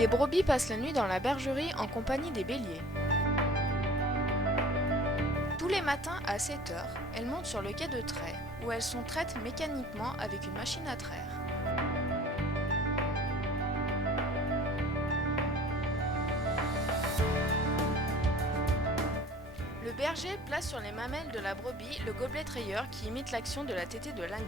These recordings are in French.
Les brebis passent la nuit dans la bergerie en compagnie des béliers. Tous les matins à 7 heures, elles montent sur le quai de trait, où elles sont traites mécaniquement avec une machine à traire. Le berger place sur les mamelles de la brebis le gobelet trayeur qui imite l'action de la tétée de l'agneau.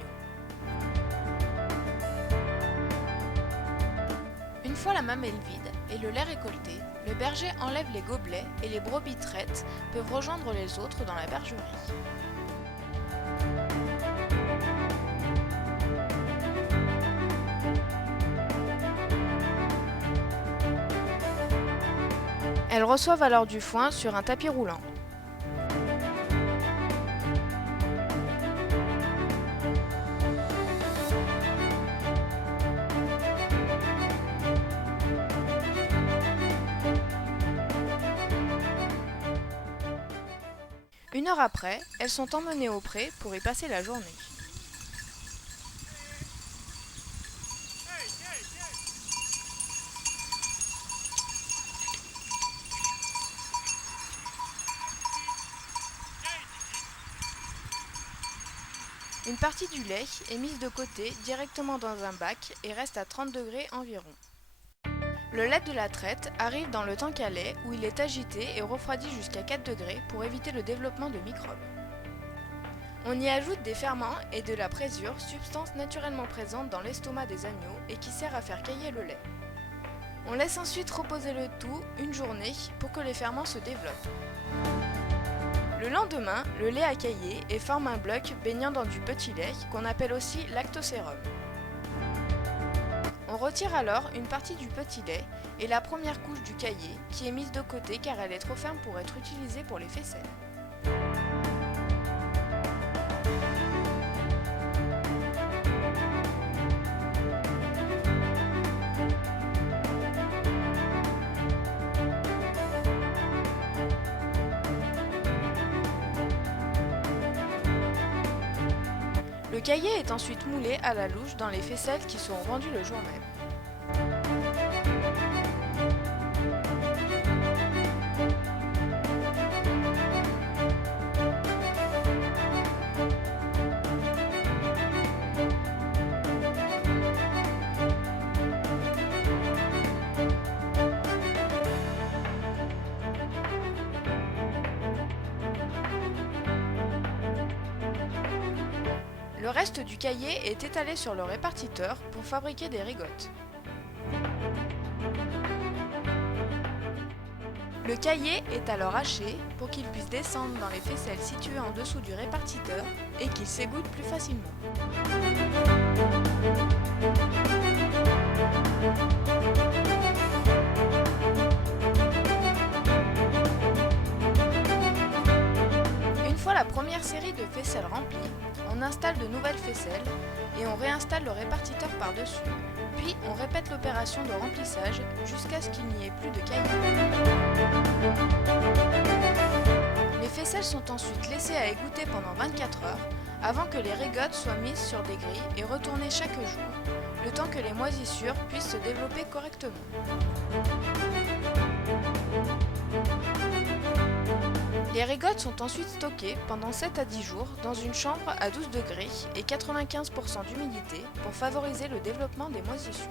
Une fois la mamelle vide et le lait récolté, le berger enlève les gobelets et les brebis traites peuvent rejoindre les autres dans la bergerie. Elles reçoivent alors du foin sur un tapis roulant. Une heure après, elles sont emmenées au pré pour y passer la journée. Une partie du lait est mise de côté directement dans un bac et reste à 30 degrés environ. Le lait de la traite arrive dans le tank à lait où il est agité et refroidi jusqu'à 4 degrés pour éviter le développement de microbes. On y ajoute des ferments et de la présure, substance naturellement présente dans l'estomac des agneaux et qui sert à faire cailler le lait. On laisse ensuite reposer le tout une journée pour que les ferments se développent. Le lendemain, le lait a caillé et forme un bloc baignant dans du petit lait qu'on appelle aussi lactosérum. On retire alors une partie du petit lait et la première couche du caillé qui est mise de côté car elle est trop ferme pour être utilisée pour les faisselles. Le caillé est ensuite moulé à la louche dans les faisselles qui seront vendues le jour même. Le reste du caillé est étalé sur le répartiteur pour fabriquer des rigottes. Le caillé est alors haché pour qu'il puisse descendre dans les faisselles situées en dessous du répartiteur et qu'il s'égoutte plus facilement. Une fois la première série de faisselles remplie, on installe de nouvelles faisselles et on réinstalle le répartiteur par-dessus. Puis on répète l'opération de remplissage jusqu'à ce qu'il n'y ait plus de caillé. Les faisselles sont ensuite laissées à égoutter pendant 24 heures avant que les rigottes soient mises sur des grilles et retournées chaque jour, le temps que les moisissures puissent se développer correctement. Les rigottes sont ensuite stockées pendant 7 à 10 jours dans une chambre à 12 degrés et 95% d'humidité pour favoriser le développement des moisissures.